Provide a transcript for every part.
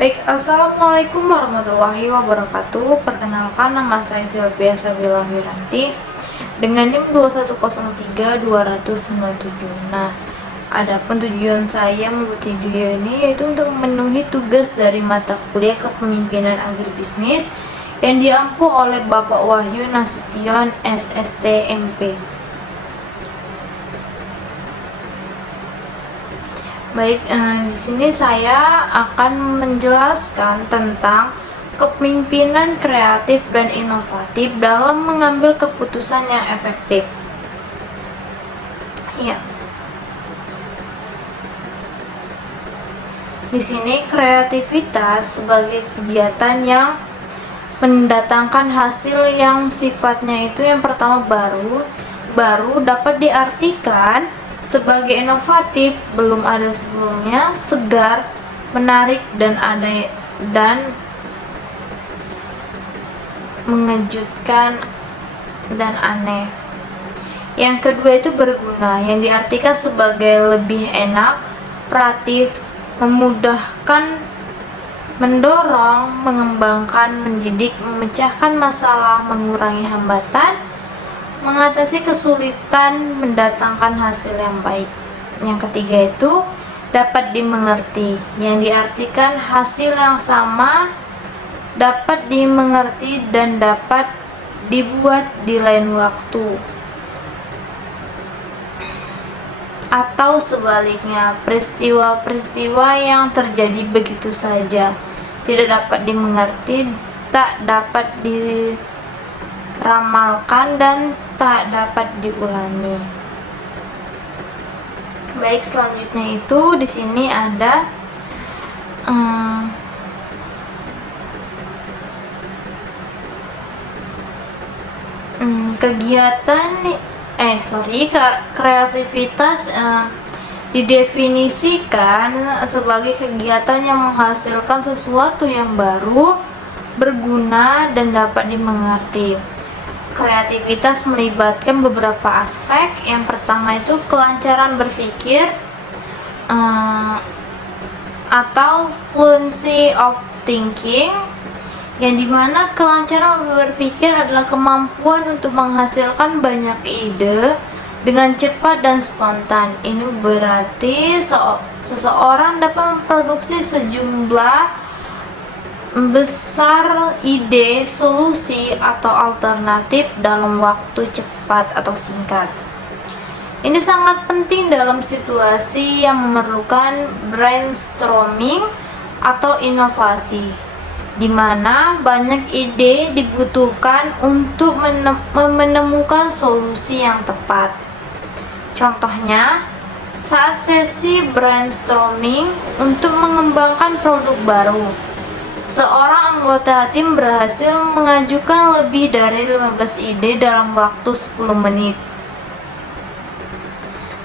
Baik, assalamualaikum warahmatullahi wabarakatuh. Perkenalkan, nama saya Sylvia Sabila Wiranti dengan NIM 2103297. Nah, adapun tujuan saya membuat video ini yaitu untuk memenuhi tugas dari mata kuliah Kepemimpinan Agribisnis yang diampu oleh Bapak Wahyu Nasution SST MP. Baik, di sini saya akan menjelaskan tentang kepemimpinan kreatif dan inovatif dalam mengambil keputusan yang efektif. Ya. Di sini kreativitas sebagai kegiatan yang mendatangkan hasil yang sifatnya itu yang pertama baru dapat diartikan sebagai inovatif, belum ada sebelumnya, segar, menarik dan mengejutkan dan aneh. Yang kedua itu berguna, yang diartikan sebagai lebih enak, praktis, memudahkan, mendorong, mengembangkan, mendidik, memecahkan masalah, mengurangi hambatan, mengatasi kesulitan, mendatangkan hasil yang baik. Yang ketiga itu dapat dimengerti, yang diartikan hasil yang sama, dapat dimengerti dan dapat dibuat di lain waktu. Atau sebaliknya, peristiwa-peristiwa yang terjadi begitu saja, tidak dapat dimengerti, tak dapat diramalkan dan tak dapat diulangi. Baik, selanjutnya itu di sini ada kreativitas didefinisikan sebagai kegiatan yang menghasilkan sesuatu yang baru, berguna dan dapat dimengerti. Kreativitas melibatkan beberapa aspek. Yang pertama itu kelancaran berpikir atau fluency of thinking, yang dimana kelancaran berpikir adalah kemampuan untuk menghasilkan banyak ide dengan cepat dan spontan. Ini berarti seseorang dapat memproduksi sejumlah besar ide, solusi, atau alternatif dalam waktu cepat atau singkat. Ini sangat penting dalam situasi yang memerlukan brainstorming atau inovasi, di mana banyak ide dibutuhkan untuk menemukan solusi yang tepat. Contohnya, saat sesi brainstorming untuk mengembangkan produk baru, seorang anggota tim berhasil mengajukan lebih dari 15 ide dalam waktu 10 menit.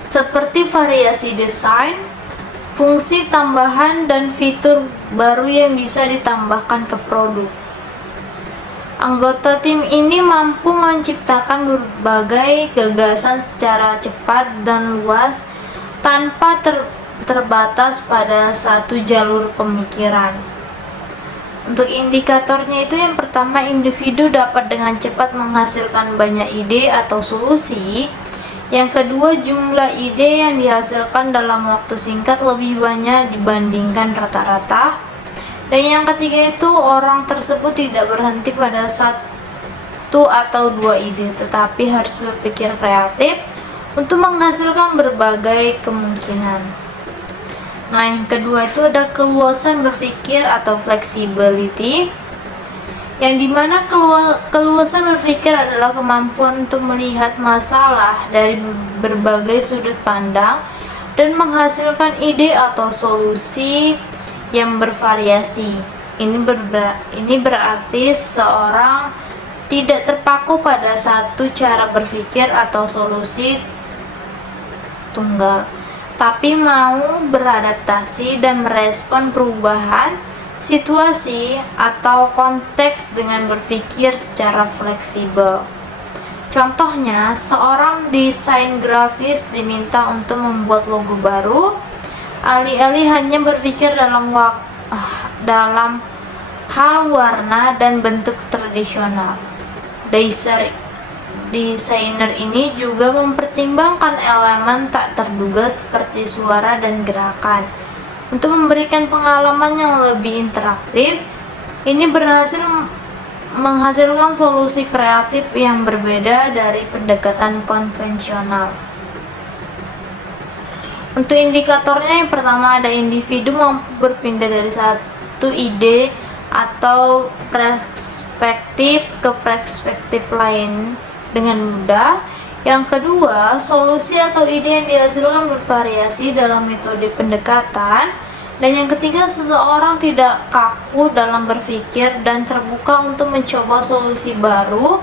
Seperti variasi desain, fungsi tambahan, dan fitur baru yang bisa ditambahkan ke produk. Anggota tim ini mampu menciptakan berbagai gagasan secara cepat dan luas tanpa terbatas pada satu jalur pemikiran. Untuk indikatornya itu yang pertama, individu dapat dengan cepat menghasilkan banyak ide atau solusi. Yang kedua, jumlah ide yang dihasilkan dalam waktu singkat lebih banyak dibandingkan rata-rata. Dan yang ketiga itu, orang tersebut tidak berhenti pada satu atau dua ide, tetapi harus berpikir kreatif untuk menghasilkan berbagai kemungkinan. Nah, yang kedua itu ada keluasan berpikir atau flexibility, yang dimana keluasan berpikir adalah kemampuan untuk melihat masalah dari berbagai sudut pandang dan menghasilkan ide atau solusi yang bervariasi. Ini berarti seseorang tidak terpaku pada satu cara berpikir atau solusi tunggal, tapi mau beradaptasi dan merespon perubahan situasi atau konteks dengan berpikir secara fleksibel. Contohnya, seorang desain grafis diminta untuk membuat logo baru, alih-alih hanya berpikir dalam dalam hal warna dan bentuk tradisional. Desainer ini juga mempertimbangkan elemen tak terduga seperti suara dan gerakan. Untuk memberikan pengalaman yang lebih interaktif, ini berhasil menghasilkan solusi kreatif yang berbeda dari pendekatan konvensional. Untuk indikatornya, yang pertama ada individu mampu berpindah dari satu ide atau perspektif ke perspektif lain dengan mudah. Yang kedua, solusi atau ide yang dihasilkan bervariasi dalam metode pendekatan. Dan yang ketiga, seseorang tidak kaku dalam berpikir dan terbuka untuk mencoba solusi baru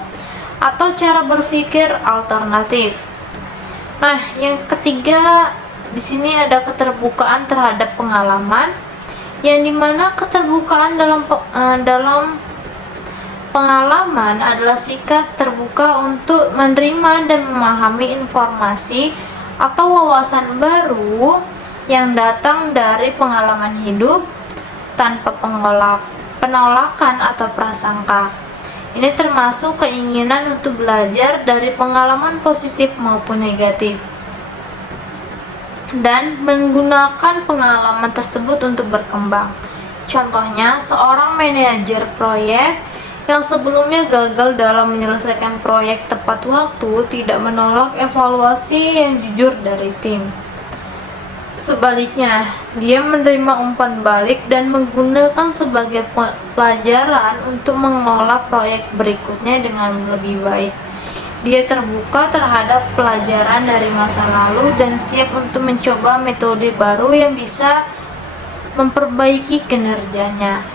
atau cara berpikir alternatif. Nah, yang ketiga di sini ada keterbukaan terhadap pengalaman, yang dimana keterbukaan dalam pengalaman adalah sikap terbuka untuk menerima dan memahami informasi atau wawasan baru yang datang dari pengalaman hidup tanpa penolakan atau prasangka. Ini termasuk keinginan untuk belajar dari pengalaman positif maupun negatif, dan menggunakan pengalaman tersebut untuk berkembang. Contohnya, seorang manajer proyek yang sebelumnya gagal dalam menyelesaikan proyek tepat waktu tidak menolak evaluasi yang jujur dari tim. Sebaliknya, dia menerima umpan balik dan menggunakan sebagai pelajaran untuk mengelola proyek berikutnya dengan lebih baik. Dia terbuka terhadap pelajaran dari masa lalu dan siap untuk mencoba metode baru yang bisa memperbaiki kinerjanya.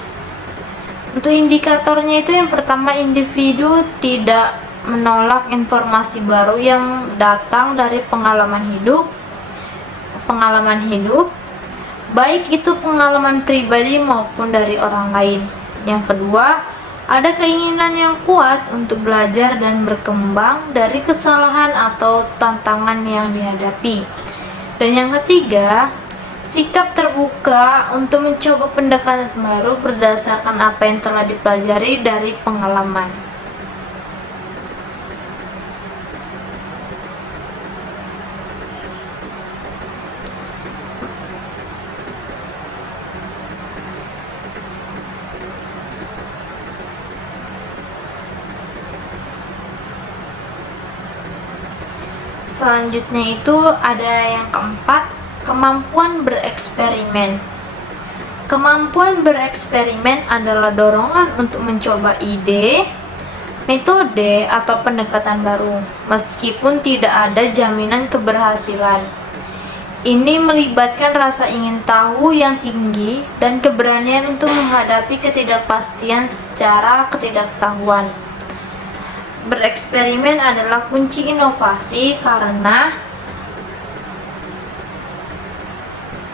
Untuk indikatornya itu, yang pertama, individu tidak menolak informasi baru yang datang dari pengalaman hidup, baik itu pengalaman pribadi maupun dari orang lain. Yang kedua, ada keinginan yang kuat untuk belajar dan berkembang dari kesalahan atau tantangan yang dihadapi. Dan yang ketiga, sikap terbuka untuk mencoba pendekatan baru berdasarkan apa yang telah dipelajari dari pengalaman. Selanjutnya itu ada yang keempat, kemampuan bereksperimen. Kemampuan bereksperimen adalah dorongan untuk mencoba ide, metode, atau pendekatan baru, meskipun tidak ada jaminan keberhasilan. Ini melibatkan rasa ingin tahu yang tinggi dan keberanian untuk menghadapi ketidakpastian secara ketidaktahuan. Bereksperimen adalah kunci inovasi karena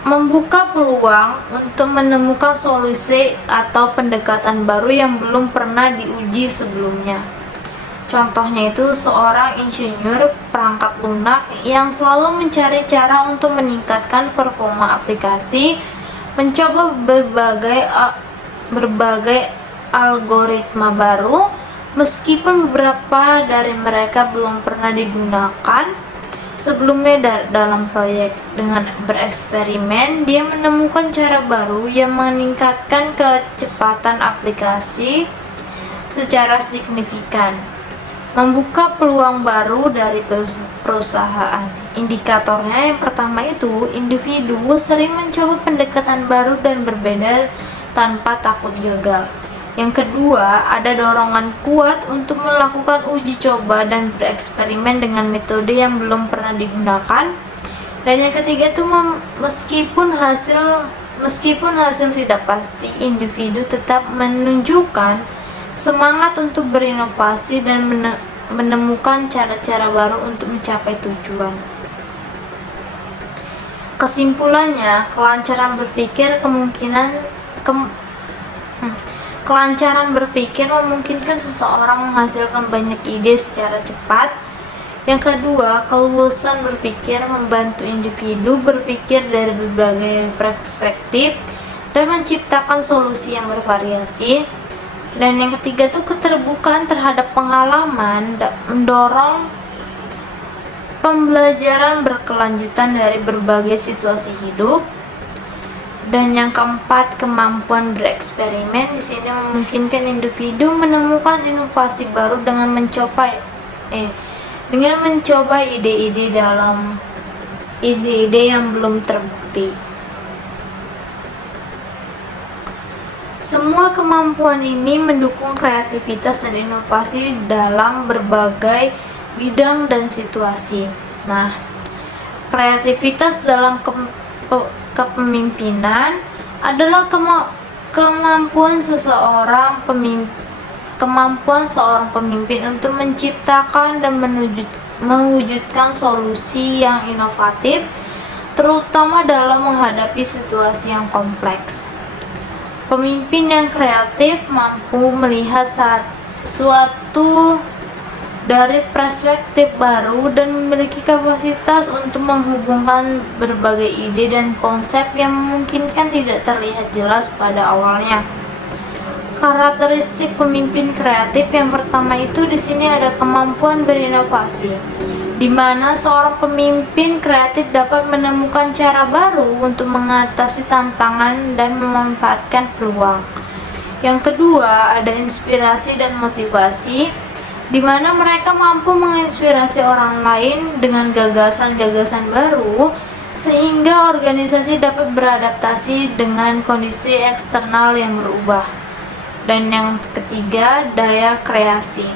membuka peluang untuk menemukan solusi atau pendekatan baru yang belum pernah diuji sebelumnya. Contohnya itu seorang insinyur perangkat lunak yang selalu mencari cara untuk meningkatkan performa aplikasi, mencoba berbagai algoritma baru, meskipun beberapa dari mereka belum pernah digunakan sebelumnya dalam proyek. Dengan bereksperimen, dia menemukan cara baru yang meningkatkan kecepatan aplikasi secara signifikan, membuka peluang baru dari perusahaan. Indikatornya yang pertama itu, individu sering mencoba pendekatan baru dan berbeda tanpa takut gagal. Yang kedua, ada dorongan kuat untuk melakukan uji coba dan bereksperimen dengan metode yang belum pernah digunakan. Dan yang ketiga itu, meskipun hasil tidak pasti, individu tetap menunjukkan semangat untuk berinovasi dan menemukan cara-cara baru untuk mencapai tujuan. Kesimpulannya, kelancaran berpikir memungkinkan seseorang menghasilkan banyak ide secara cepat. Yang kedua, keluasan berpikir membantu individu berpikir dari berbagai perspektif dan menciptakan solusi yang bervariasi. Dan yang ketiga tuh keterbukaan terhadap pengalaman, mendorong pembelajaran berkelanjutan dari berbagai situasi hidup. Dan yang keempat, kemampuan bereksperimen. Di sini memungkinkan individu menemukan inovasi baru dengan mencoba ide-ide yang belum terbukti. Semua kemampuan ini mendukung kreativitas dan inovasi dalam berbagai bidang dan situasi. Nah, kreativitas dalam kepemimpinan adalah kemampuan seorang pemimpin untuk menciptakan dan mewujudkan solusi yang inovatif, terutama dalam menghadapi situasi yang kompleks. Pemimpin yang kreatif mampu melihat suatu dari perspektif baru dan memiliki kapasitas untuk menghubungkan berbagai ide dan konsep yang memungkinkan tidak terlihat jelas pada awalnya. Karakteristik pemimpin kreatif yang pertama itu di sini ada kemampuan berinovasi, di mana seorang pemimpin kreatif dapat menemukan cara baru untuk mengatasi tantangan dan memanfaatkan peluang. Yang kedua, ada inspirasi dan motivasi, di mana mereka mampu menginspirasi orang lain dengan gagasan-gagasan baru, sehingga organisasi dapat beradaptasi dengan kondisi eksternal yang berubah. Dan yang ketiga, daya kreasi.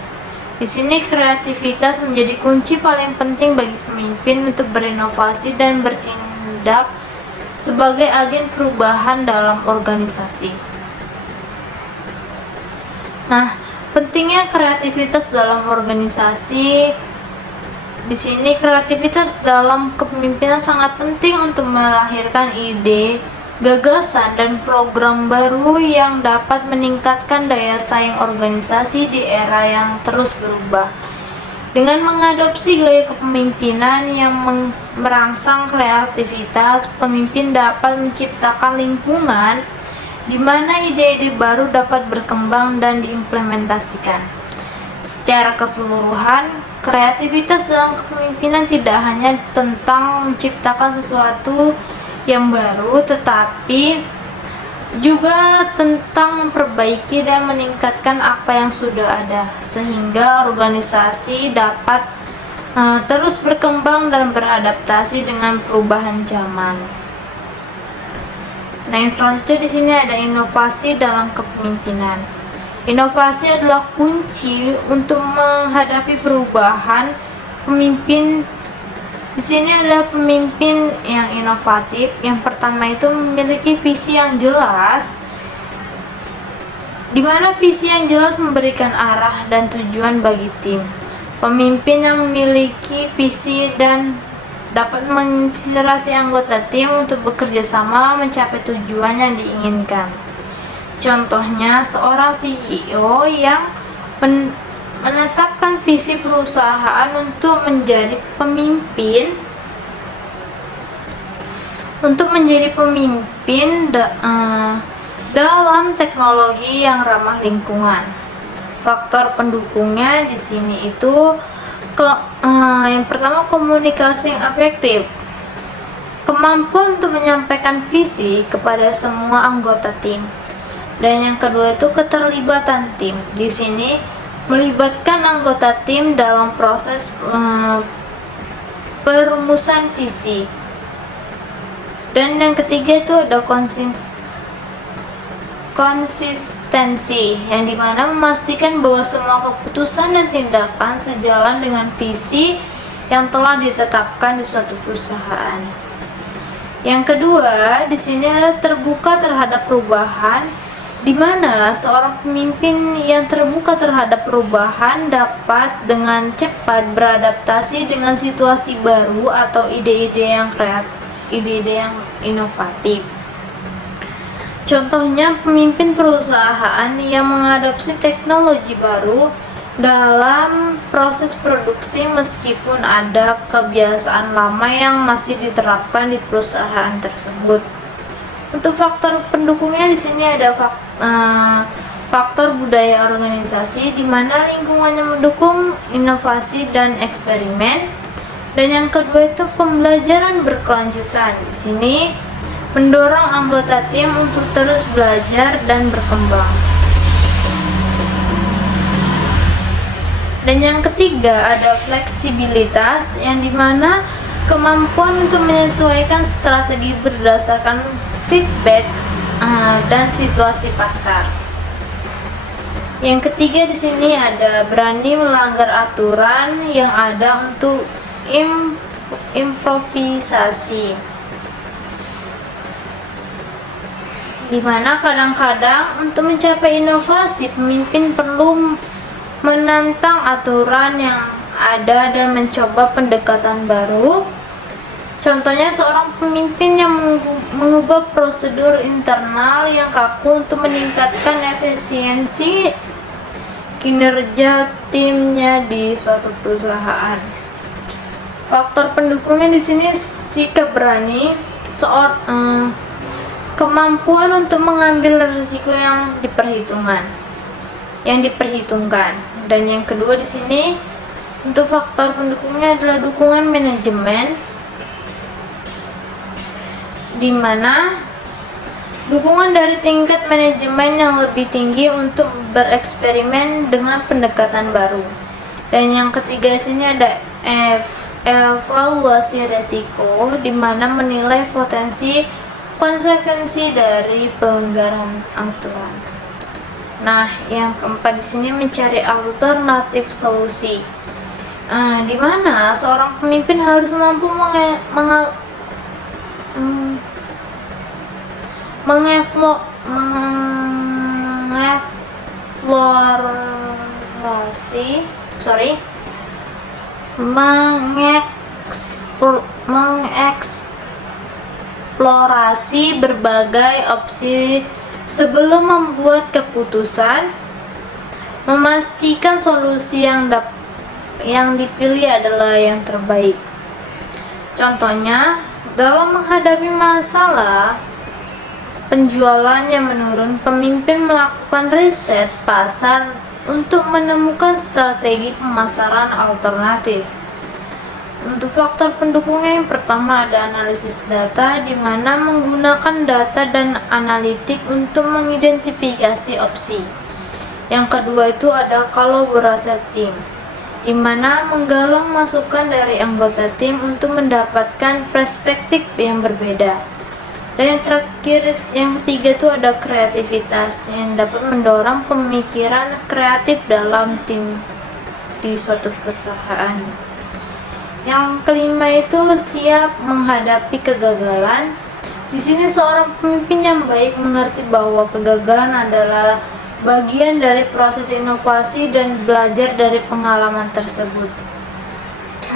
Di sini kreativitas menjadi kunci paling penting bagi pemimpin untuk berinovasi dan bertindak sebagai agen perubahan dalam organisasi. Nah, pentingnya kreativitas dalam organisasi. Di sini kreativitas dalam kepemimpinan sangat penting untuk melahirkan ide, gagasan, dan program baru yang dapat meningkatkan daya saing organisasi di era yang terus berubah. Dengan mengadopsi gaya kepemimpinan yang merangsang kreativitas, pemimpin dapat menciptakan lingkungan di mana ide-ide baru dapat berkembang dan diimplementasikan. Secara keseluruhan, kreativitas dalam kepemimpinan tidak hanya tentang menciptakan sesuatu yang baru, tetapi juga tentang memperbaiki dan meningkatkan apa yang sudah ada, sehingga organisasi dapat terus berkembang dan beradaptasi dengan perubahan zaman. Nah, yang selanjutnya di sini ada inovasi dalam kepemimpinan. Inovasi adalah kunci untuk menghadapi perubahan. Pemimpin di sini adalah pemimpin yang inovatif. Yang pertama itu memiliki visi yang jelas, di mana visi yang jelas memberikan arah dan tujuan bagi tim. Pemimpin yang memiliki visi dan dapat menginspirasi anggota tim untuk bekerja sama mencapai tujuan yang diinginkan. Contohnya, seorang CEO yang menetapkan visi perusahaan untuk menjadi pemimpin dalam teknologi yang ramah lingkungan. Faktor pendukungnya di sini itu yang pertama, komunikasi yang efektif, kemampuan untuk menyampaikan visi kepada semua anggota tim. Dan yang kedua itu keterlibatan tim. Di sini melibatkan anggota tim dalam proses perumusan visi. Dan yang ketiga itu ada konsistensi, yang dimana memastikan bahwa semua keputusan dan tindakan sejalan dengan visi yang telah ditetapkan di suatu perusahaan. Yang kedua, di sini adalah terbuka terhadap perubahan, di mana seorang pemimpin yang terbuka terhadap perubahan dapat dengan cepat beradaptasi dengan situasi baru atau ide-ide yang inovatif. Contohnya, pemimpin perusahaan yang mengadopsi teknologi baru dalam proses produksi meskipun ada kebiasaan lama yang masih diterapkan di perusahaan tersebut. Untuk faktor pendukungnya di sini ada faktor budaya organisasi, di mana lingkungannya mendukung inovasi dan eksperimen. Dan yang kedua itu pembelajaran berkelanjutan. Di sini mendorong anggota tim untuk terus belajar dan berkembang. Dan yang ketiga ada fleksibilitas, yang dimana kemampuan untuk menyesuaikan strategi berdasarkan feedback dan situasi pasar. Yang ketiga di sini ada berani melanggar aturan yang ada untuk improvisasi, dimana kadang-kadang untuk mencapai inovasi pemimpin perlu menantang aturan yang ada dan mencoba pendekatan baru. Contohnya seorang pemimpin yang mengubah prosedur internal yang kaku untuk meningkatkan efisiensi kinerja timnya di suatu perusahaan. Faktor pendukungnya di sini sikap berani, kemampuan untuk mengambil risiko yang diperhitungkan. Dan yang kedua di sini untuk faktor pendukungnya adalah dukungan manajemen, di mana dukungan dari tingkat manajemen yang lebih tinggi untuk bereksperimen dengan pendekatan baru. Dan yang ketiga di sini ada evaluasi resiko, di mana menilai potensi konsekuensi dari pelanggaran aturan. Nah, yang keempat di sini mencari alternatif solusi, di mana seorang pemimpin harus mampu mengeksplorasi berbagai opsi sebelum membuat keputusan, memastikan solusi yang dipilih adalah yang terbaik. Contohnya, dalam menghadapi masalah penjualan yang menurun, pemimpin melakukan riset pasar untuk menemukan strategi pemasaran alternatif. Untuk faktor pendukungnya yang pertama ada analisis data, di mana menggunakan data dan analitik untuk mengidentifikasi opsi. Yang kedua itu ada kolaborasi tim, di mana menggalang masukan dari anggota tim untuk mendapatkan perspektif yang berbeda. Dan yang terakhir, yang ketiga itu ada kreativitas, yang dapat mendorong pemikiran kreatif dalam tim di suatu perusahaan. Yang kelima itu siap menghadapi kegagalan. Di sini seorang pemimpin yang baik mengerti bahwa kegagalan adalah bagian dari proses inovasi dan belajar dari pengalaman tersebut.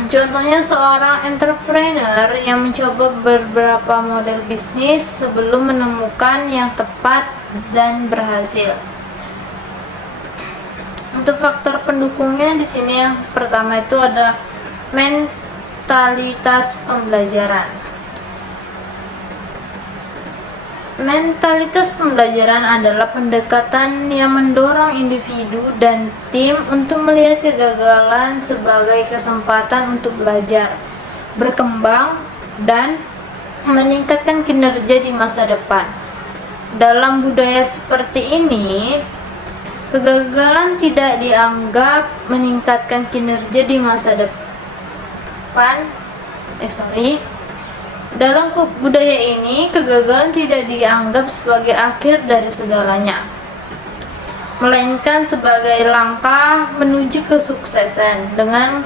Contohnya seorang entrepreneur yang mencoba beberapa model bisnis sebelum menemukan yang tepat dan berhasil. Untuk faktor pendukungnya di sini yang pertama itu ada mentalitas pembelajaran. Mentalitas pembelajaran adalah pendekatan yang mendorong individu dan tim untuk melihat kegagalan sebagai kesempatan untuk belajar, berkembang, dan meningkatkan kinerja di masa depan. Dalam budaya seperti ini, kegagalan tidak dianggap meningkatkan kinerja di masa depan. Dalam budaya ini, kegagalan tidak dianggap sebagai akhir dari segalanya, melainkan sebagai langkah menuju kesuksesan. Dengan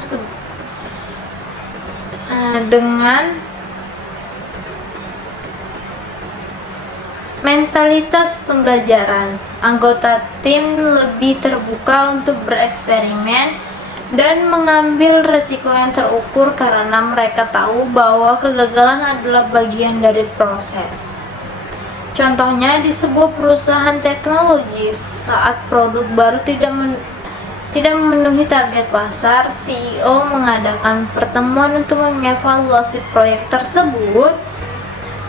mentalitas pembelajaran, anggota tim lebih terbuka untuk bereksperimen dan mengambil resiko yang terukur karena mereka tahu bahwa kegagalan adalah bagian dari proses. Contohnya di sebuah perusahaan teknologi, saat produk baru tidak memenuhi target pasar, CEO mengadakan pertemuan untuk mengevaluasi proyek tersebut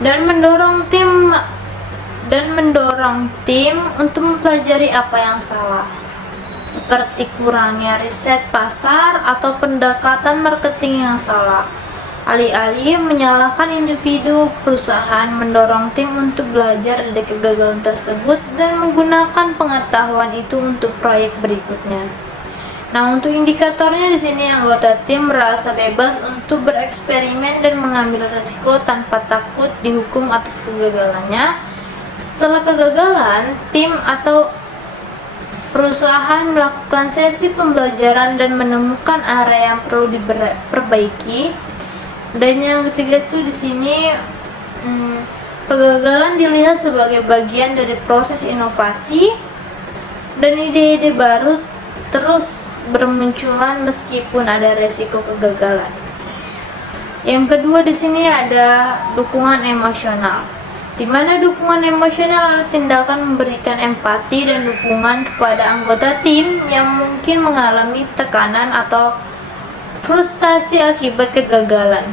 dan mendorong tim dan mendorong tim untuk mempelajari apa yang salah, seperti kurangnya riset pasar atau pendekatan marketing yang salah. Alih-alih menyalahkan individu, perusahaan mendorong tim untuk belajar dari kegagalan tersebut dan menggunakan pengetahuan itu untuk proyek berikutnya. Nah, untuk indikatornya di sini anggota tim merasa bebas untuk bereksperimen dan mengambil risiko tanpa takut dihukum atas kegagalannya. Setelah kegagalan, tim atau perusahaan melakukan sesi pembelajaran dan menemukan area yang perlu diperbaiki. Dan yang ketiga tuh di sini kegagalan dilihat sebagai bagian dari proses inovasi dan ide-ide baru terus bermunculan meskipun ada resiko kegagalan. Yang kedua di sini ada dukungan emosional, di mana dukungan emosional adalah tindakan memberikan empati dan dukungan kepada anggota tim yang mungkin mengalami tekanan atau frustasi akibat kegagalan.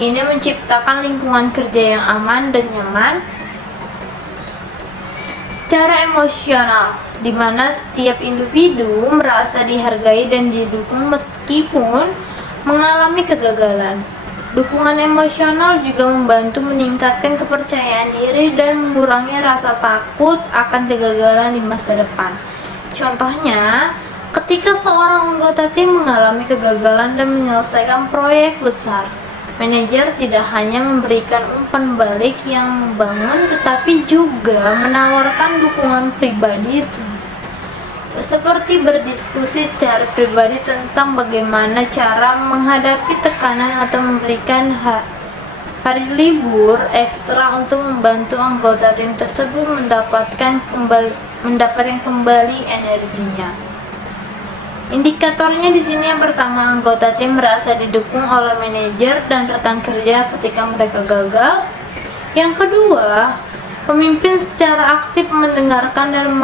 Ini menciptakan lingkungan kerja yang aman dan nyaman secara emosional, di mana setiap individu merasa dihargai dan didukung meskipun mengalami kegagalan. Dukungan emosional juga membantu meningkatkan kepercayaan diri dan mengurangi rasa takut akan kegagalan di masa depan. Contohnya, ketika seorang anggota tim mengalami kegagalan dan menyelesaikan proyek besar, manajer tidak hanya memberikan umpan balik yang membangun, tetapi juga menawarkan dukungan pribadi seperti berdiskusi secara pribadi tentang bagaimana cara menghadapi tekanan atau memberikan hari libur ekstra untuk membantu anggota tim tersebut mendapatkan kembali energinya. Indikatornya di sini yang pertama, anggota tim merasa didukung oleh manajer dan rekan kerja ketika mereka gagal. Yang kedua, pemimpin secara aktif mendengarkan dan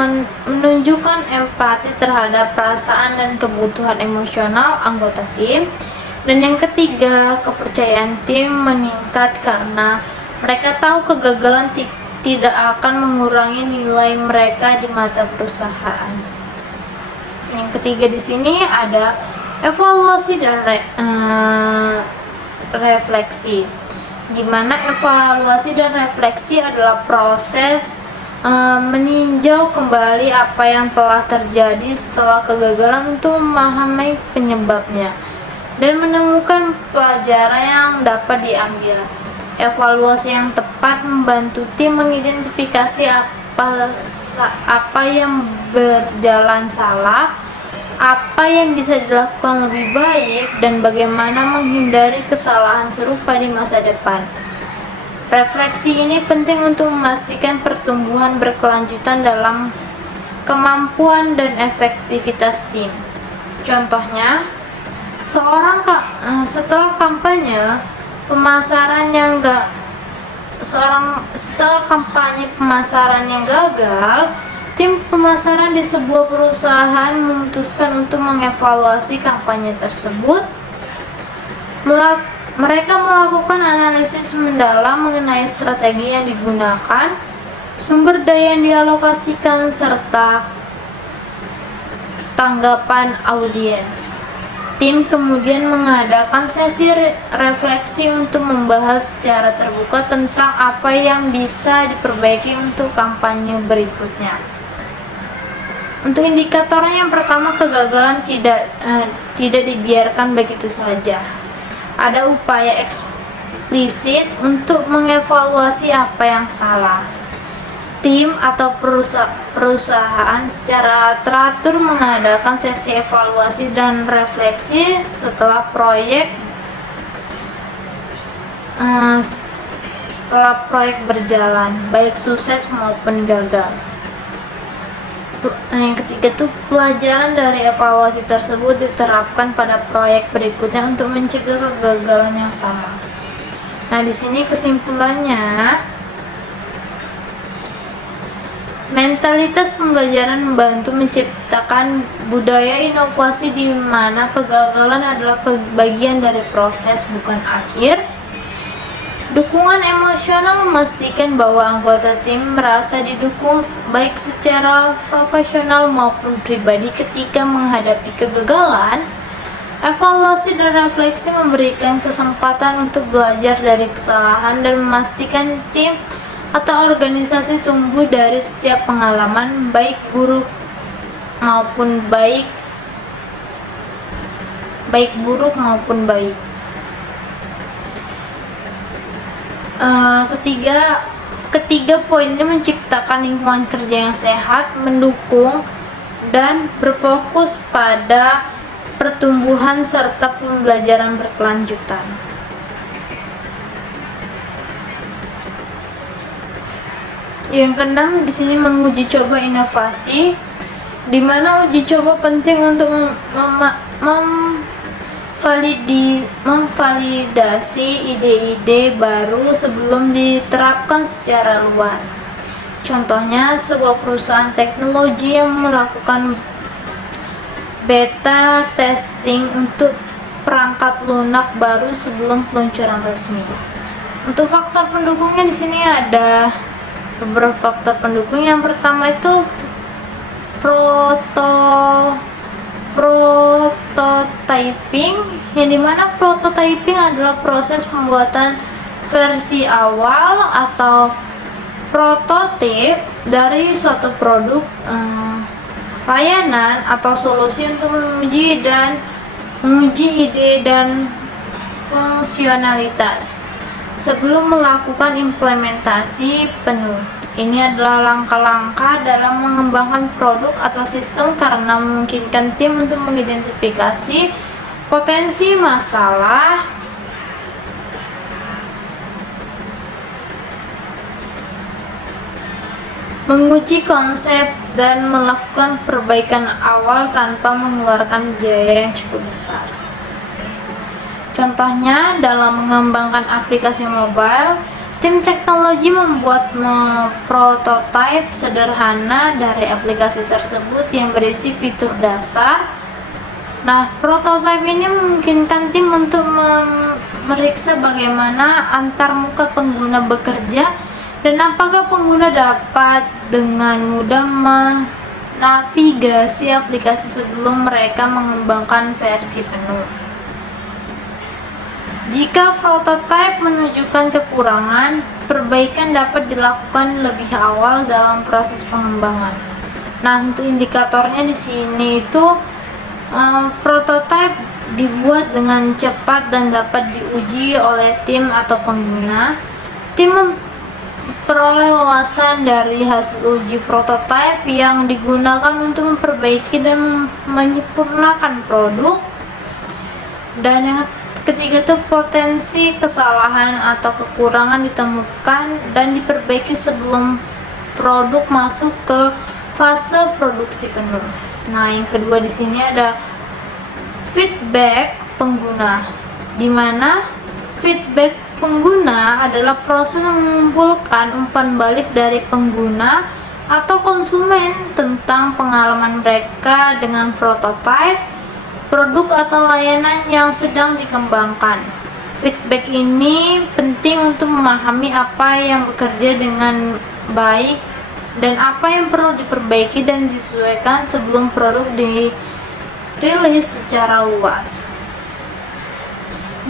menunjukkan empati terhadap perasaan dan kebutuhan emosional anggota tim. Dan yang ketiga, kepercayaan tim meningkat karena mereka tahu kegagalan tidak akan mengurangi nilai mereka di mata perusahaan. Yang ketiga di sini ada evaluasi dan refleksi, di mana evaluasi dan refleksi adalah proses meninjau kembali apa yang telah terjadi setelah kegagalan untuk memahami penyebabnya dan menemukan pelajaran yang dapat diambil. Evaluasi yang tepat membantu tim mengidentifikasi apa yang berjalan salah, apa yang bisa dilakukan lebih baik, dan bagaimana menghindari kesalahan serupa di masa depan. Refleksi ini penting untuk memastikan pertumbuhan berkelanjutan dalam kemampuan dan efektivitas tim. Contohnya, setelah kampanye pemasaran yang gagal, tim pemasaran di sebuah perusahaan memutuskan untuk mengevaluasi kampanye tersebut. Mereka melakukan analisis mendalam mengenai strategi yang digunakan, sumber daya yang dialokasikan, serta tanggapan audiens. Tim kemudian mengadakan sesi refleksi untuk membahas secara terbuka tentang apa yang bisa diperbaiki untuk kampanye berikutnya. Untuk indikatornya yang pertama, kegagalan tidak dibiarkan begitu saja. Ada upaya eksplisit untuk mengevaluasi apa yang salah. Tim atau perusahaan secara teratur mengadakan sesi evaluasi dan refleksi setelah proyek berjalan, baik sukses maupun gagal. Yang ketiga tuh, pelajaran dari evaluasi tersebut diterapkan pada proyek berikutnya untuk mencegah kegagalan yang sama. Nah, di sini kesimpulannya, mentalitas pembelajaran membantu menciptakan budaya inovasi di mana kegagalan adalah bagian dari proses, bukan akhir. Dukungan emosional memastikan bahwa anggota tim merasa didukung baik secara profesional maupun pribadi ketika menghadapi kegagalan. Evaluasi dan refleksi memberikan kesempatan untuk belajar dari kesalahan dan memastikan tim atau organisasi tumbuh dari setiap pengalaman, baik buruk maupun baik buruk maupun baik. Ketiga poinnya menciptakan lingkungan kerja yang sehat, mendukung, dan berfokus pada pertumbuhan serta pembelajaran berkelanjutan. Yang keenam di sini menguji coba inovasi, di mana uji coba penting untuk memvalidasi ide-ide baru sebelum diterapkan secara luas. Contohnya, sebuah perusahaan teknologi yang melakukan beta testing untuk perangkat lunak baru sebelum peluncuran resmi. Untuk faktor pendukungnya di sini ada beberapa faktor pendukung. Yang pertama itu prototyping, yang dimana prototyping adalah proses pembuatan versi awal atau prototip dari suatu produk, layanan atau solusi untuk menguji ide dan fungsionalitas sebelum melakukan implementasi penuh. Ini adalah langkah-langkah dalam mengembangkan produk atau sistem karena memungkinkan tim untuk mengidentifikasi potensi masalah, menguji konsep, dan melakukan perbaikan awal tanpa mengeluarkan biaya yang cukup besar. Contohnya, dalam mengembangkan aplikasi mobile, tim teknologi membuat prototipe sederhana dari aplikasi tersebut yang berisi fitur dasar. Nah, prototipe ini memungkinkan tim untuk memeriksa bagaimana antarmuka pengguna bekerja dan apakah pengguna dapat dengan mudah menavigasi aplikasi sebelum mereka mengembangkan versi penuh. Jika prototipe menunjukkan kekurangan, perbaikan dapat dilakukan lebih awal dalam proses pengembangan. Nah, untuk indikatornya di sini itu prototipe dibuat dengan cepat dan dapat diuji oleh tim atau pengguna. Tim memperoleh wawasan dari hasil uji prototipe yang digunakan untuk memperbaiki dan menyempurnakan produk. Dan yang ketiga itu potensi kesalahan atau kekurangan ditemukan dan diperbaiki sebelum produk masuk ke fase produksi penuh. Nah, yang kedua di sini ada feedback pengguna, di mana feedback pengguna adalah proses mengumpulkan umpan balik dari pengguna atau konsumen tentang pengalaman mereka dengan prototipe, produk atau layanan yang sedang dikembangkan. Feedback ini penting untuk memahami apa yang bekerja dengan baik dan apa yang perlu diperbaiki dan disesuaikan sebelum produk dirilis secara luas.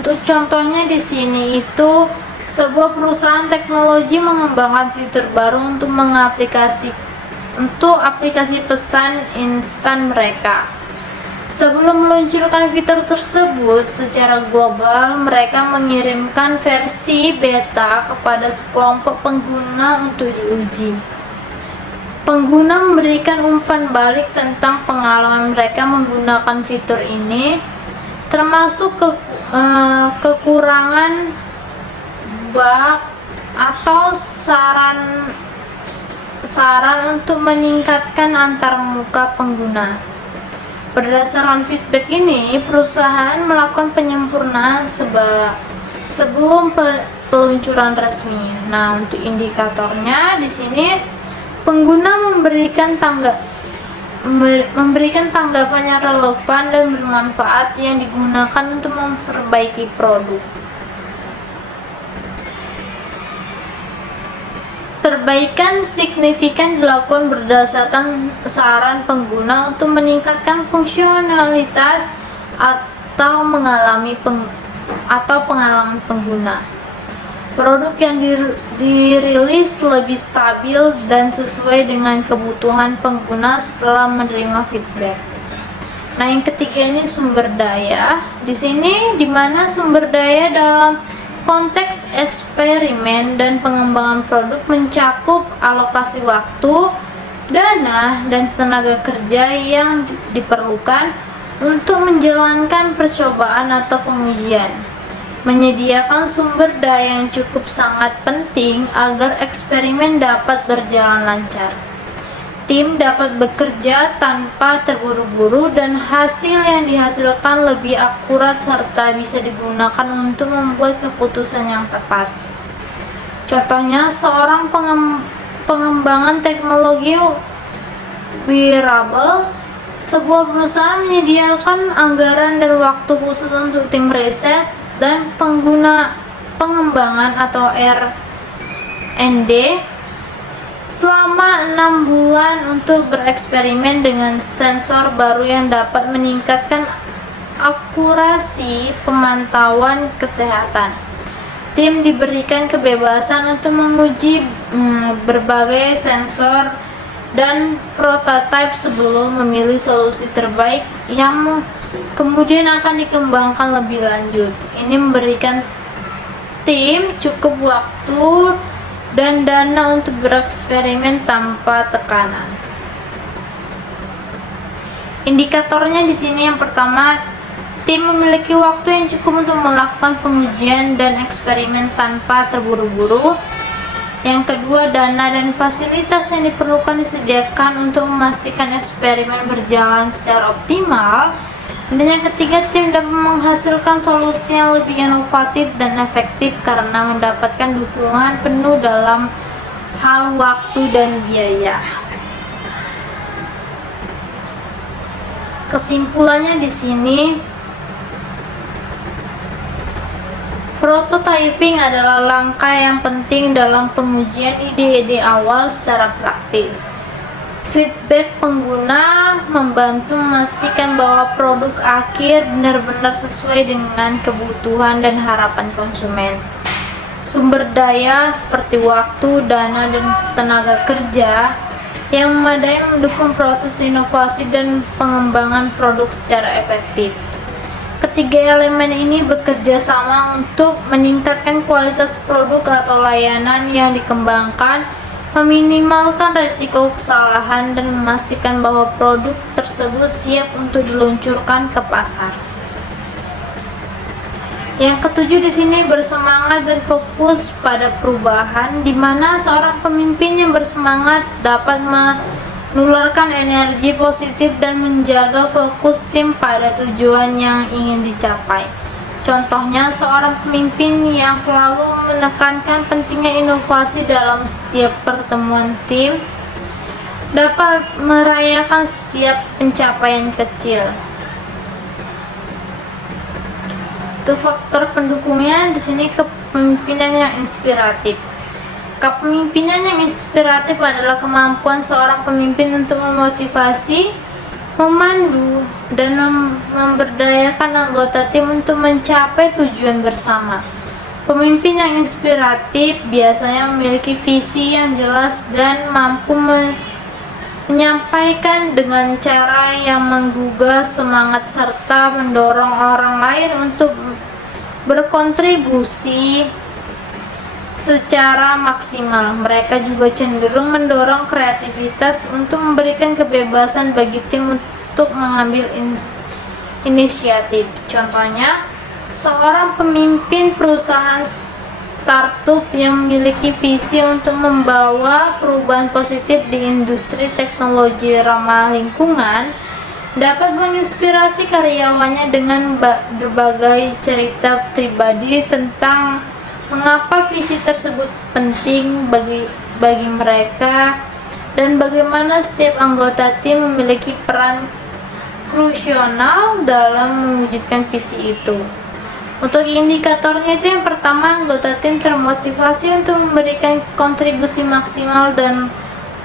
Untuk contohnya di sini itu sebuah perusahaan teknologi mengembangkan fitur baru untuk aplikasi pesan instan mereka. Sebelum meluncurkan fitur tersebut secara global, mereka mengirimkan versi beta kepada sekelompok pengguna untuk diuji. Pengguna memberikan umpan balik tentang pengalaman mereka menggunakan fitur ini, termasuk kekurangan, bug, atau saran untuk meningkatkan antarmuka pengguna. Berdasarkan feedback ini, perusahaan melakukan penyempurnaan sebelum peluncuran resmi. Nah, untuk indikatornya di sini pengguna memberikan tanggapan yang relevan dan bermanfaat yang digunakan untuk memperbaiki produk. Perbaikan signifikan dilakukan berdasarkan saran pengguna untuk meningkatkan fungsionalitas atau pengalaman pengguna. Produk yang dirilis lebih stabil dan sesuai dengan kebutuhan pengguna setelah menerima feedback. Nah, yang ketiga ini sumber daya. Di sini dimana sumber daya dalam konteks eksperimen dan pengembangan produk mencakup alokasi waktu, dana, dan tenaga kerja yang diperlukan untuk menjalankan percobaan atau pengujian. Menyediakan sumber daya yang cukup sangat penting agar eksperimen dapat berjalan lancar. Tim dapat bekerja tanpa terburu-buru dan hasil yang dihasilkan lebih akurat serta bisa digunakan untuk membuat keputusan yang tepat. Contohnya, seorang pengembangan teknologi wearable, sebuah perusahaan menyediakan anggaran dan waktu khusus untuk tim riset dan pengembangan atau R&D selama 6 bulan untuk bereksperimen dengan sensor baru yang dapat meningkatkan akurasi pemantauan kesehatan. Tim diberikan kebebasan untuk menguji berbagai sensor dan prototipe sebelum memilih solusi terbaik yang kemudian akan dikembangkan lebih lanjut. Ini memberikan tim cukup waktu dan dana untuk bereksperimen tanpa tekanan. Indikatornya di sini yang pertama, tim memiliki waktu yang cukup untuk melakukan pengujian dan eksperimen tanpa terburu-buru. Yang kedua, dana dan fasilitas yang diperlukan disediakan untuk memastikan eksperimen berjalan secara optimal. Dan yang ketiga, tim dapat menghasilkan solusi yang lebih inovatif dan efektif karena mendapatkan dukungan penuh dalam hal waktu dan biaya. Kesimpulannya di sini, prototyping adalah langkah yang penting dalam pengujian ide-ide awal secara praktis. Feedback pengguna membantu memastikan bahwa produk akhir benar-benar sesuai dengan kebutuhan dan harapan konsumen. Sumber daya seperti waktu, dana, dan tenaga kerja yang memadai mendukung proses inovasi dan pengembangan produk secara efektif. Ketiga elemen ini bekerja sama untuk meningkatkan kualitas produk atau layanan yang dikembangkan, meminimalkan resiko kesalahan, dan memastikan bahwa produk tersebut siap untuk diluncurkan ke pasar. Yang ketujuh di sini bersemangat dan fokus pada perubahan, di mana seorang pemimpin yang bersemangat dapat menularkan energi positif dan menjaga fokus tim pada tujuan yang ingin dicapai. Contohnya, seorang pemimpin yang selalu menekankan pentingnya inovasi dalam setiap pertemuan tim dapat merayakan setiap pencapaian kecil. Itu faktor pendukungnya di sini, kepemimpinan yang inspiratif. Kepemimpinan yang inspiratif adalah kemampuan seorang pemimpin untuk memotivasi, memandu, dan memberdayakan anggota tim untuk mencapai tujuan bersama. Pemimpin yang inspiratif biasanya memiliki visi yang jelas dan mampu menyampaikan dengan cara yang menggugah semangat serta mendorong orang lain untuk berkontribusi secara maksimal. Mereka juga cenderung mendorong kreativitas untuk memberikan kebebasan bagi tim untuk mengambil inisiatif. Contohnya, seorang pemimpin perusahaan startup yang memiliki visi untuk membawa perubahan positif di industri teknologi ramah lingkungan dapat menginspirasi karyawannya dengan berbagai cerita pribadi tentang mengapa visi tersebut penting bagi mereka dan bagaimana setiap anggota tim memiliki peran krusial dalam mewujudkan visi itu. Untuk indikatornya itu yang pertama, anggota tim termotivasi untuk memberikan kontribusi maksimal dan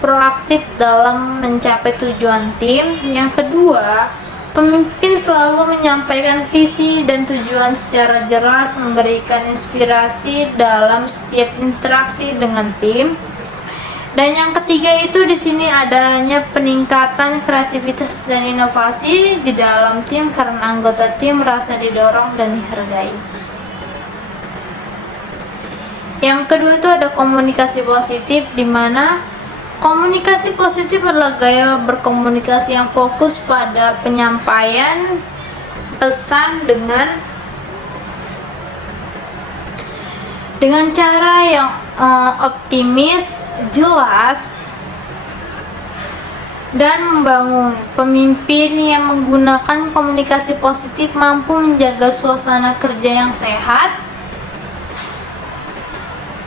proaktif dalam mencapai tujuan tim. Yang kedua, pemimpin selalu menyampaikan visi dan tujuan secara jelas, memberikan inspirasi dalam setiap interaksi dengan tim. Dan yang ketiga itu di sini adanya peningkatan kreativitas dan inovasi di dalam tim karena anggota tim merasa didorong dan dihargai. Yang kedua itu ada komunikasi positif, di mana komunikasi positif adalah gaya berkomunikasi yang fokus pada penyampaian pesan dengan cara yang optimis, jelas, dan membangun. Pemimpin yang menggunakan komunikasi positif mampu menjaga suasana kerja yang sehat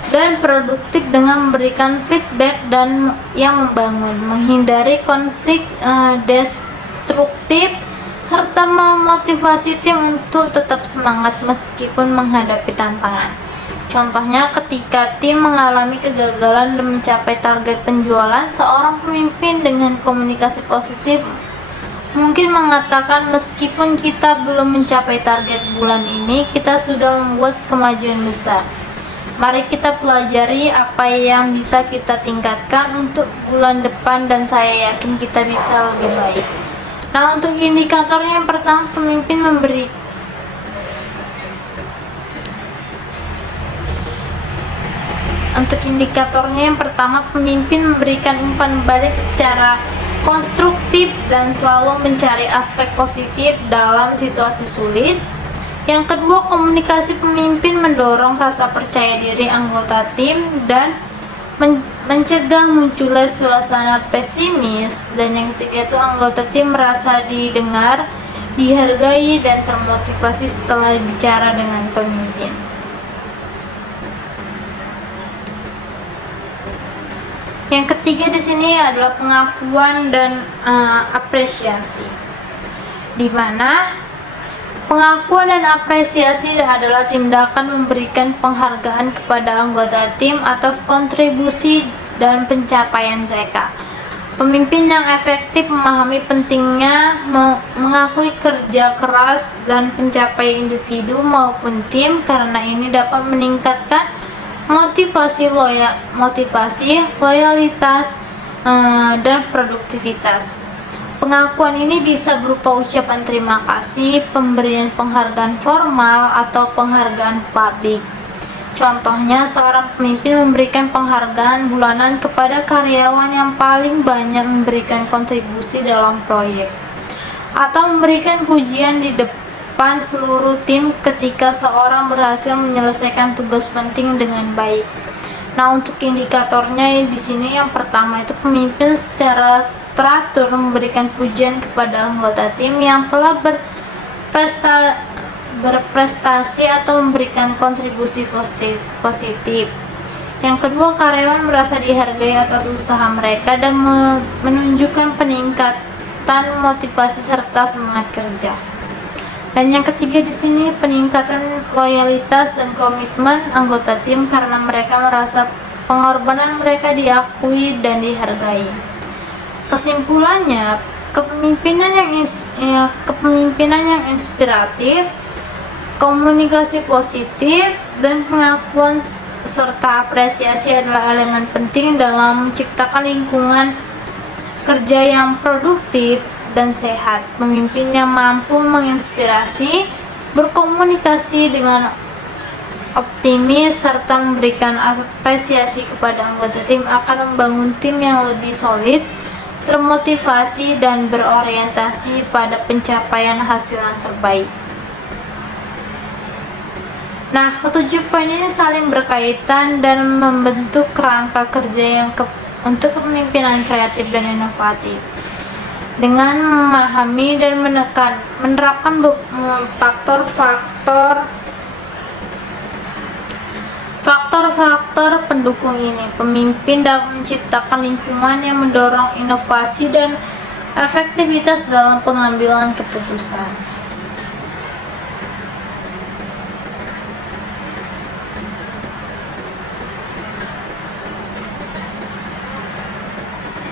dan produktif dengan memberikan feedback dan yang membangun, menghindari konflik destruktif, serta memotivasi tim untuk tetap semangat meskipun menghadapi tantangan. Contohnya, ketika tim mengalami kegagalan dan mencapai target penjualan, seorang pemimpin dengan komunikasi positif mungkin mengatakan, meskipun kita belum mencapai target bulan ini, kita sudah membuat kemajuan besar. Mari kita pelajari apa yang bisa kita tingkatkan untuk bulan depan dan saya yakin kita bisa lebih baik. Nah, untuk indikatornya yang pertama, pemimpin memberikan umpan balik secara konstruktif dan selalu mencari aspek positif dalam situasi sulit. Yang kedua, komunikasi pemimpin mendorong rasa percaya diri anggota tim dan mencegah munculnya suasana pesimis. Dan yang ketiga itu anggota tim merasa didengar, dihargai, dan termotivasi setelah bicara dengan pemimpin. Yang ketiga di sini adalah pengakuan dan apresiasi, di mana pengakuan dan apresiasi adalah tindakan memberikan penghargaan kepada anggota tim atas kontribusi dan pencapaian mereka. Pemimpin yang efektif memahami pentingnya mengakui kerja keras dan pencapaian individu maupun tim, karena ini dapat meningkatkan motivasi, loyalitas, dan produktivitas. Pengakuan ini bisa berupa ucapan terima kasih, pemberian penghargaan formal, atau penghargaan publik. Contohnya, seorang pemimpin memberikan penghargaan bulanan kepada karyawan yang paling banyak memberikan kontribusi dalam proyek, atau memberikan pujian di depan seluruh tim ketika seorang berhasil menyelesaikan tugas penting dengan baik. Nah, untuk indikatornya di sini yang pertama itu pemimpin secara teratur memberikan pujian kepada anggota tim yang telah berprestasi atau memberikan kontribusi positif. Yang kedua, karyawan merasa dihargai atas usaha mereka dan menunjukkan peningkatan motivasi serta semangat kerja. Dan yang ketiga di sini peningkatan loyalitas dan komitmen anggota tim karena mereka merasa pengorbanan mereka diakui dan dihargai. Kesimpulannya, kepemimpinan yang inspiratif, komunikasi positif, dan pengakuan serta apresiasi adalah elemen penting dalam menciptakan lingkungan kerja yang produktif dan sehat. Pemimpin yang mampu menginspirasi, berkomunikasi dengan optimis, serta memberikan apresiasi kepada anggota tim akan membangun tim yang lebih solid, termotivasi, dan berorientasi pada pencapaian hasil yang terbaik. Nah, ketujuh poin ini saling berkaitan dan membentuk kerangka kerja untuk kepemimpinan kreatif dan inovatif. Dengan memahami dan menerapkan faktor pendukung ini, pemimpin dapat menciptakan lingkungan yang mendorong inovasi dan efektivitas dalam pengambilan keputusan.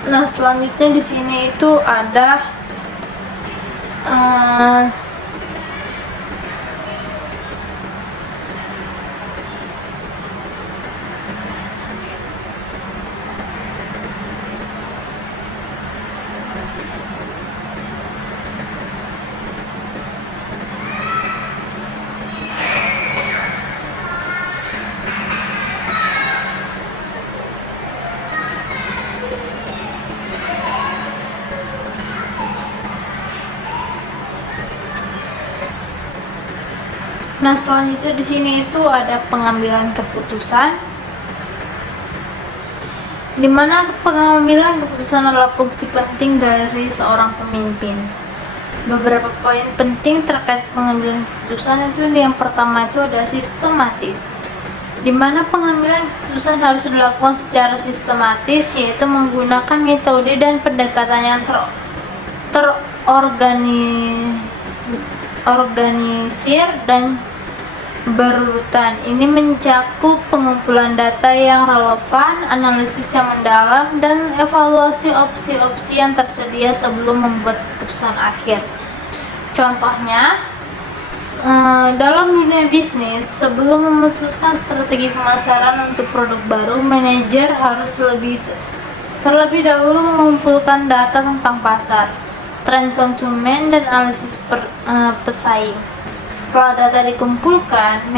Nah, selanjutnya di sini itu ada eh, nah, selanjutnya di sini itu ada pengambilan keputusan, di mana pengambilan keputusan adalah fungsi penting dari seorang pemimpin. Beberapa poin penting terkait pengambilan keputusan itu, yang pertama itu ada sistematis, di mana pengambilan keputusan harus dilakukan secara sistematis, yaitu menggunakan metode dan pendekatan yang terorganisir dan berurutan. Ini mencakup pengumpulan data yang relevan, analisis yang mendalam, dan evaluasi opsi-opsi yang tersedia sebelum membuat keputusan akhir. Contohnya, dalam dunia bisnis, sebelum memutuskan strategi pemasaran untuk produk baru, manajer harus terlebih dahulu mengumpulkan data tentang pasar, tren konsumen, dan analisis pesaing. Setelah data dikumpulkan,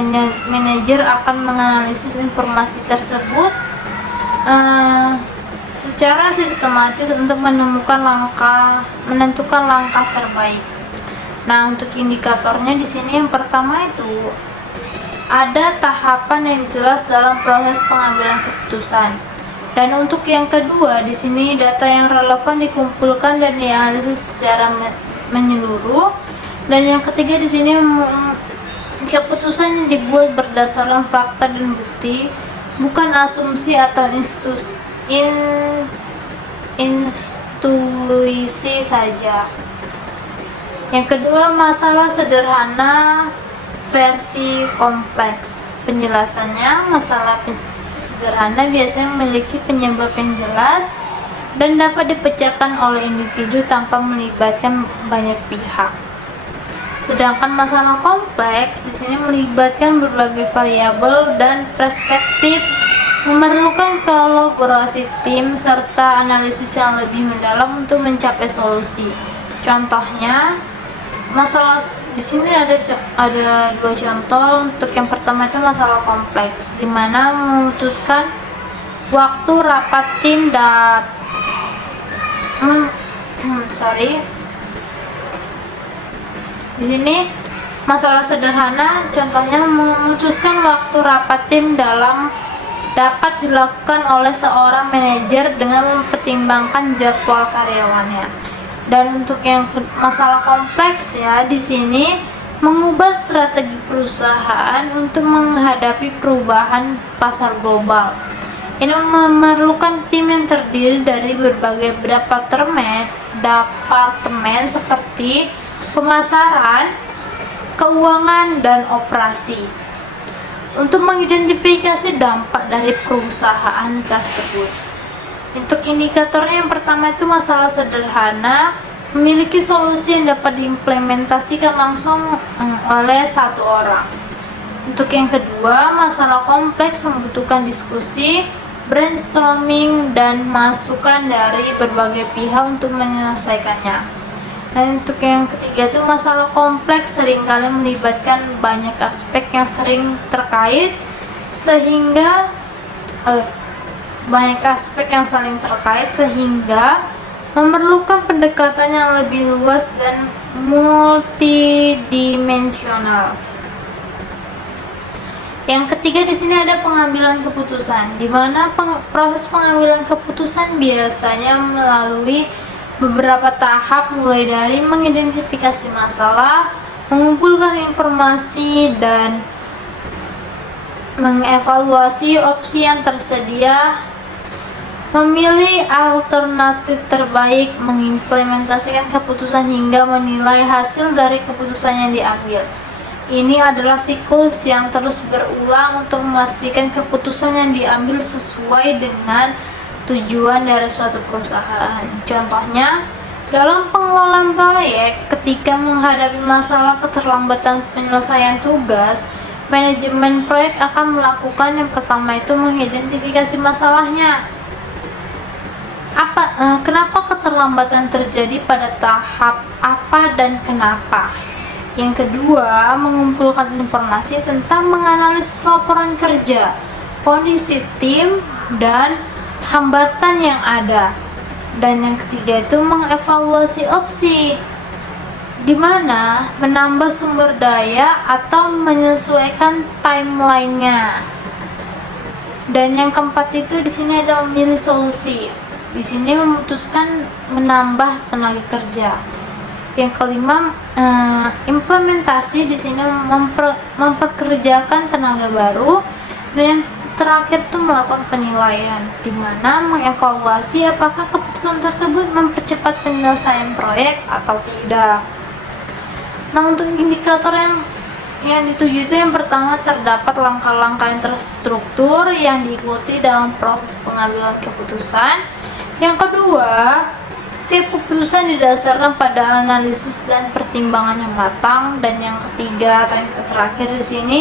manajer akan menganalisis informasi tersebut secara sistematis untuk menentukan langkah terbaik. Nah, untuk indikatornya di sini yang pertama itu ada tahapan yang jelas dalam proses pengambilan keputusan. Dan untuk yang kedua, di sini data yang relevan dikumpulkan dan dianalisis secara menyeluruh. Dan yang ketiga di sini keputusan dibuat berdasarkan fakta dan bukti, bukan asumsi atau intuisi saja. Yang kedua, masalah sederhana versi kompleks. Penjelasannya, masalah sederhana biasanya memiliki penyebab yang jelas dan dapat dipecahkan oleh individu tanpa melibatkan banyak pihak. Sedangkan masalah kompleks di sini melibatkan berbagai variabel dan perspektif, memerlukan kolaborasi tim serta analisis yang lebih mendalam untuk mencapai solusi. Contohnya, masalah di sini ada dua contoh. Untuk yang pertama itu masalah kompleks, di mana memutuskan waktu rapat tim Di sini masalah sederhana, contohnya memutuskan waktu rapat tim dapat dilakukan oleh seorang manajer dengan mempertimbangkan jadwal karyawannya. Dan untuk yang masalah kompleks ya, di sini mengubah strategi perusahaan untuk menghadapi perubahan pasar global. Ini memerlukan tim yang terdiri dari berbagai departemen seperti pemasaran, keuangan, dan operasi untuk mengidentifikasi dampak dari perusahaan tersebut. Untuk indikatornya yang pertama itu masalah sederhana memiliki solusi yang dapat diimplementasikan langsung oleh satu orang. Untuk yang kedua, masalah kompleks membutuhkan diskusi, brainstorming, dan masukan dari berbagai pihak untuk menyelesaikannya. Dan untuk yang ketiga itu masalah kompleks seringkali melibatkan banyak aspek yang sering terkait sehingga memerlukan pendekatan yang lebih luas dan multidimensional. Yang ketiga di sini ada pengambilan keputusan, di mana proses pengambilan keputusan biasanya melalui beberapa tahap, mulai dari mengidentifikasi masalah, mengumpulkan informasi, dan mengevaluasi opsi yang tersedia, memilih alternatif terbaik, mengimplementasikan keputusan, hingga menilai hasil dari keputusan yang diambil. Ini adalah siklus yang terus berulang untuk memastikan keputusan yang diambil sesuai dengan tujuan dari suatu perusahaan. Contohnya, dalam pengelolaan proyek, ketika menghadapi masalah keterlambatan penyelesaian tugas, manajemen proyek akan melakukan yang pertama itu mengidentifikasi masalahnya. Kenapa keterlambatan terjadi pada tahap apa dan kenapa? Yang kedua, mengumpulkan informasi tentang menganalisis laporan kerja, kondisi tim, dan hambatan yang ada. Dan yang ketiga itu mengevaluasi opsi, di mana menambah sumber daya atau menyesuaikan timelinenya. Dan yang keempat itu di sini ada memilih solusi. Di sini memutuskan menambah tenaga kerja. Yang kelima, implementasi di sini memperkerjakan tenaga baru. Dan yang terakhir itu melakukan penilaian, di mana mengevaluasi apakah keputusan tersebut mempercepat penyelesaian proyek atau tidak. Nah, untuk indikator yang dituju itu yang pertama, terdapat langkah-langkah yang terstruktur yang diikuti dalam proses pengambilan keputusan. Yang kedua, setiap keputusan didasarkan pada analisis dan pertimbangan yang matang. Dan yang ketiga atau yang terakhir di sini,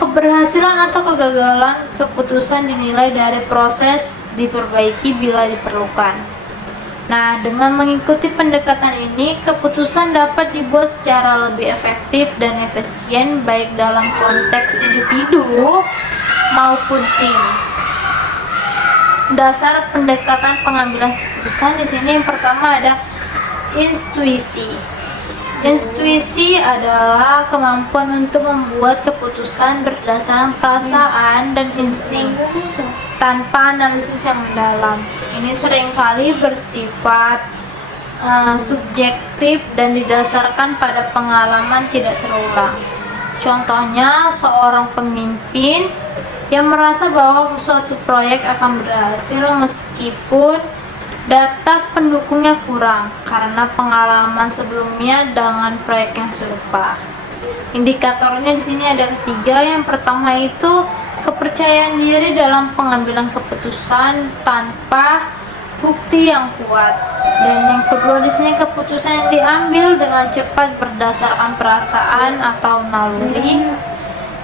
keberhasilan atau kegagalan keputusan dinilai dari proses diperbaiki bila diperlukan. Nah, dengan mengikuti pendekatan ini, keputusan dapat dibuat secara lebih efektif dan efisien baik dalam konteks individu maupun tim. Dasar pendekatan pengambilan keputusan di sini yang pertama ada intuisi. Intuisi adalah kemampuan untuk membuat keputusan berdasarkan perasaan dan insting tanpa analisis yang mendalam. Ini seringkali bersifat subjektif dan didasarkan pada pengalaman tidak terulang. Contohnya, seorang pemimpin yang merasa bahwa suatu proyek akan berhasil meskipun data pendukungnya kurang karena pengalaman sebelumnya dengan proyek yang serupa. Indikatornya di sini ada ketiga. Yang pertama itu kepercayaan diri dalam pengambilan keputusan tanpa bukti yang kuat. Dan yang kedua di sini keputusan yang diambil dengan cepat berdasarkan perasaan atau naluri.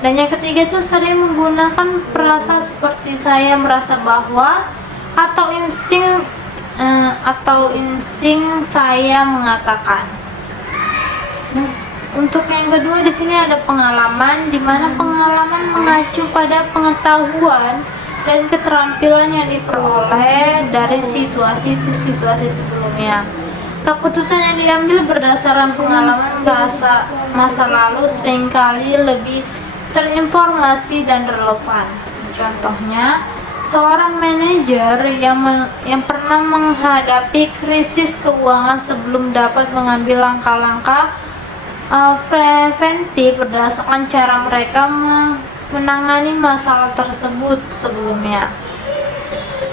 Dan yang ketiga itu sering menggunakan perasaan seperti saya merasa bahwa atau insting saya mengatakan. Untuk yang kedua di sini ada pengalaman, di mana pengalaman mengacu pada pengetahuan dan keterampilan yang diperoleh dari situasi-situasi sebelumnya. Keputusan yang diambil berdasarkan pengalaman masa lalu seringkali lebih terinformasi dan relevan. Contohnya, seorang manajer yang pernah menghadapi krisis keuangan sebelum dapat mengambil langkah-langkah preventif berdasarkan cara mereka menangani masalah tersebut sebelumnya.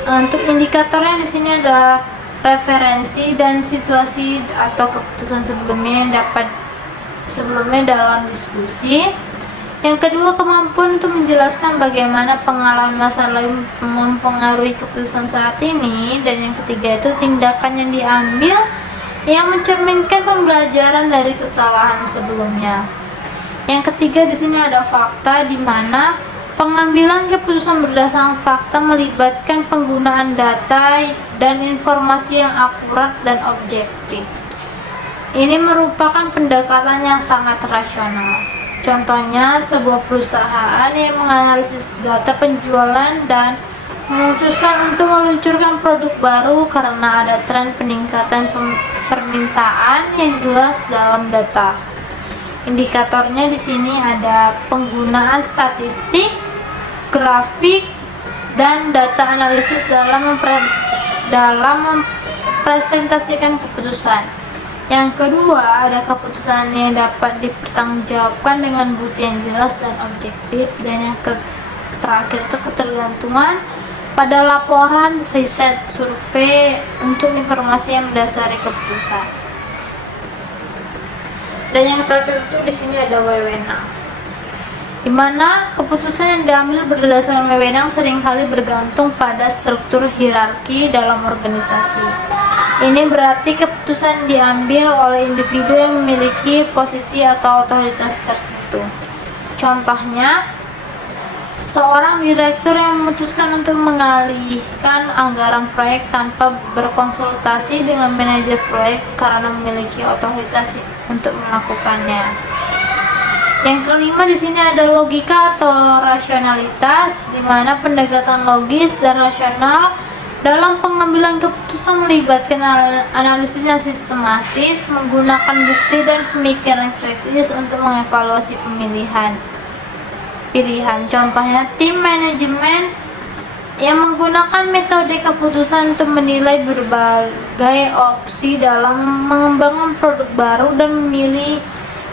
Untuk indikatornya di sini ada referensi dan situasi atau keputusan sebelumnya yang dapat dalam diskusi. Yang kedua, kemampuan untuk menjelaskan bagaimana pengalaman masa lalu mempengaruhi keputusan saat ini. Dan yang ketiga itu tindakan yang diambil yang mencerminkan pembelajaran dari kesalahan sebelumnya. Yang ketiga di sini ada fakta, di mana pengambilan keputusan berdasarkan fakta melibatkan penggunaan data dan informasi yang akurat dan objektif. Ini merupakan pendekatan yang sangat rasional. Contohnya, sebuah perusahaan yang menganalisis data penjualan dan memutuskan untuk meluncurkan produk baru karena ada tren peningkatan permintaan yang jelas dalam data. Indikatornya di sini ada penggunaan statistik, grafik, dan data analisis dalam mempresentasikan keputusan. Yang kedua, ada keputusan yang dapat dipertanggungjawabkan dengan bukti yang jelas dan objektif. Dan yang terakhir itu ketergantungan pada laporan, riset, survei untuk informasi yang mendasari keputusan. Dan yang terakhir itu di sini ada wewenang, di di mana keputusan yang diambil berdasarkan wewenang seringkali bergantung pada struktur hierarki dalam organisasi. Ini berarti keputusan diambil oleh individu yang memiliki posisi atau otoritas tertentu. Contohnya, seorang direktur yang memutuskan untuk mengalihkan anggaran proyek tanpa berkonsultasi dengan manajer proyek karena memiliki otoritas untuk melakukannya. Yang kelima di sini ada logika atau rasionalitas, di mana pendekatan logis dan rasional dalam pengambilan keputusan melibatkan analisis yang sistematis, menggunakan bukti dan pemikiran kritis untuk mengevaluasi pilihan. Contohnya, tim manajemen yang menggunakan metode keputusan untuk menilai berbagai opsi dalam mengembangkan produk baru dan memilih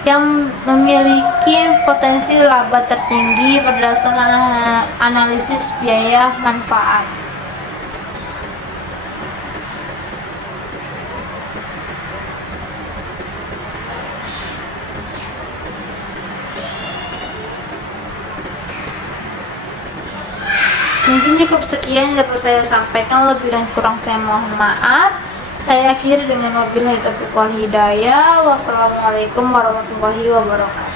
yang memiliki potensi laba tertinggi berdasarkan analisis biaya manfaat. Mungkin cukup sekian yang dapat saya sampaikan, lebih dan kurang saya mohon maaf. Saya akhiri dengan wabillahi taufiq wal hidayah. Wassalamualaikum warahmatullahi wabarakatuh.